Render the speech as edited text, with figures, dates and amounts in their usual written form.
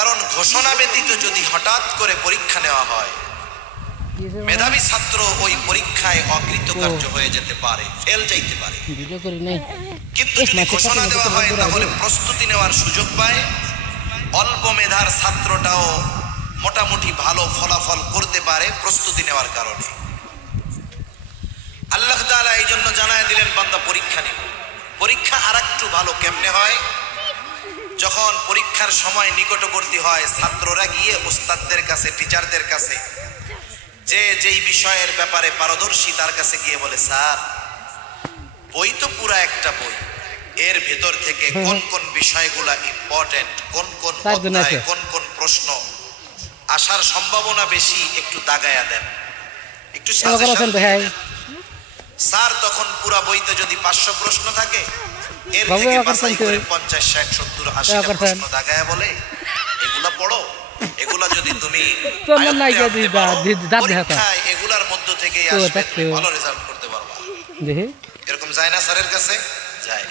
কারণ ঘোষণা ব্যতীত যদি হঠাৎ করে পরীক্ষা নেওয়া হয়, মেধাবী ছাত্র ওই পরীক্ষায় অকৃতকার্য হয়ে যেতে পারে, ফেল যাইতে পারে। কিন্তু যদি ঘোষণা দেওয়া হয় তাহলে প্রস্তুতি নেওয়ার সুযোগ পায়। অল্প মেধার ছাত্রটাও মোটামুটি ভালো ফলাফল করতে পারে প্রস্তুতি নেওয়ার কারণে। আল্লাহ তাআলা এই জন্য জানায় দিলেন, বান্দা পরীক্ষা নিব। পরীক্ষা আর একটু ভালো কেমনে হয়? যখন পরীক্ষার সময় নিকটবর্তী হয়, ছাত্ররা গিয়ে ওস্তাদদের কাছে, টিচারদের কাছে, যে যেই বিষয়ের ব্যাপারে পারদর্শী তার কাছে গিয়ে বলে, স্যার বই তো পুরা একটা বই, এর ভেতর থেকে কোন কোন বিষয়গুলা ইম্পর্টেন্ট, কোন কোন অধ্যায়, কোন কোন প্রশ্ন আসার সম্ভাবনা বেশি, একটু দাগায়া দেন, একটু সাজেশন দেন। স্যার তখন পুরা বইতে যদি 500 প্রশ্ন থাকে, এর থেকে বাছাই করে 50, 60, 70, 80 প্রশ্ন দাগায়া বলে, এগুলা পড়ো, এগুলা যদি তুমি এগুলার মধ্য থেকে আসবে, তুমি ভালো রেজাল্ট করতে পারবা। এরকম যায় না স্যারের কাছে? যায়।